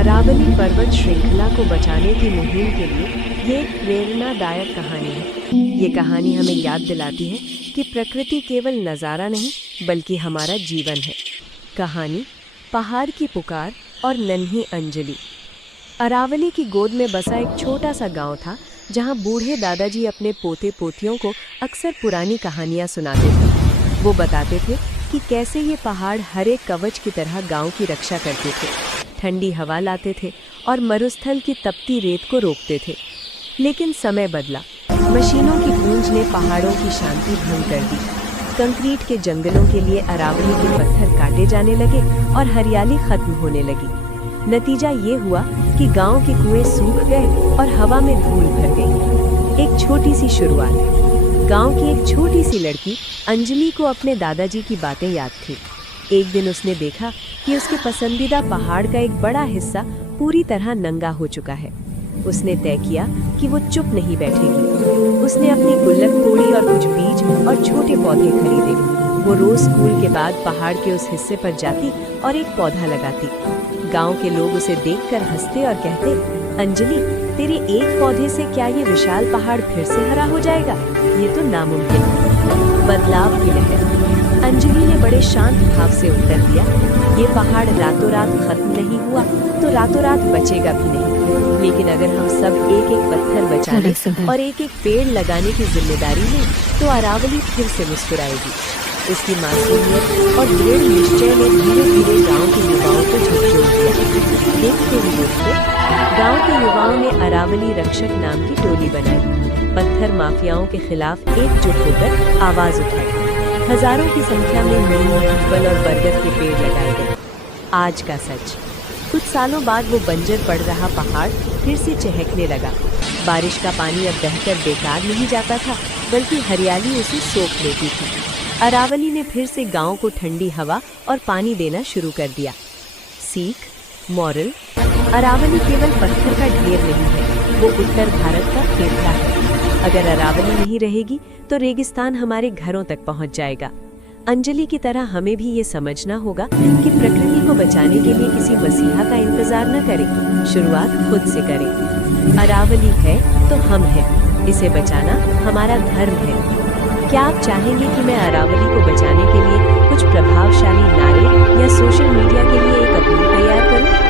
अरावली पर्वत श्रृंखला को बचाने की मुहिम के लिए ये एक प्रेरणादायक कहानी है। ये कहानी हमें याद दिलाती है कि प्रकृति केवल नज़ारा नहीं बल्कि हमारा जीवन है। कहानी पहाड़ की पुकार और नन्ही अंजलि। अरावली की गोद में बसा एक छोटा सा गांव था जहां बूढ़े दादाजी अपने पोते पोतियों को अक्सर पुरानी कहानियां सुनाते थे। वो बताते थे कि कैसे ये पहाड़ हरे कवच की तरह गांव की रक्षा करते थे, ठंडी हवा लाते थे और मरुस्थल की तपती रेत को रोकते थे। लेकिन समय बदला। मशीनों की गूंज ने पहाड़ों की शांति भंग कर दी। कंक्रीट के जंगलों के लिए अरावली के पत्थर काटे जाने लगे और हरियाली खत्म होने लगी। नतीजा ये हुआ कि गांव के कुएं सूख गए और हवा में धूल भर गई। एक छोटी सी शुरुआत। गांव की एक छोटी सी लड़की अंजलि को अपने दादाजी की बातें याद थी। एक दिन उसने देखा कि उसके पसंदीदा पहाड़ का एक बड़ा हिस्सा पूरी तरह नंगा हो चुका है। उसने तय किया कि वो चुप नहीं बैठेगी। उसने अपनी गुल्लक तोड़ी और कुछ बीज और छोटे पौधे खरीदे। वो रोज स्कूल के बाद पहाड़ के उस हिस्से पर जाती और एक पौधा लगाती। गांव के लोग उसे देखकर हंसते और कहते, अंजलि, तेरे एक पौधे से क्या ये विशाल पहाड़ फिर से हरा हो जाएगा? ये तो नामुमकिन है। बदलाव की लहर। अंजलि ने बड़े शांत भाव से उत्तर दिया, ये पहाड़ रातों रात खत्म नहीं हुआ तो रातों रात बचेगा भी नहीं। लेकिन अगर हम सब एक एक पत्थर बचाने और एक एक पेड़ लगाने की जिम्मेदारी लें तो अरावली फिर से मुस्कुराएगी। उसकी मासूमियत और दृढ़ निश्चय ने धीरे धीरे गांव के युवाओं को झकझोर दिया। देखते ही देखते गांव के युवाओं ने अरावली रक्षक नाम की टोली बनाई। पत्थर माफियाओं के खिलाफ एकजुट होकर आवाज उठाई। हजारों की संख्या में नीम, पीपल और बरगद के पेड़ लगाए गए। आज का सच। कुछ सालों बाद वो बंजर पड़ रहा पहाड़ फिर से चहकने लगा। बारिश का पानी अब बहकर बेकार नहीं जाता था बल्कि हरियाली उसे सोख लेती थी। अरावली ने फिर से गांव को ठंडी हवा और पानी देना शुरू कर दिया। सीख, मॉरल। अरावली केवल पत्थर का ढेर नहीं है, वो उत्तर भारत का फेफड़ा है। अगर अरावली नहीं रहेगी तो रेगिस्तान हमारे घरों तक पहुंच जाएगा। अंजलि की तरह हमें भी ये समझना होगा कि प्रकृति को बचाने के लिए किसी मसीहा का इंतजार न करें, शुरुआत खुद से करें। अरावली है तो हम हैं, इसे बचाना हमारा धर्म है। क्या आप चाहेंगे कि मैं अरावली को बचाने के लिए कुछ प्रभावशाली नारे या सोशल मीडिया के लिए एक अपील तैयार करूं?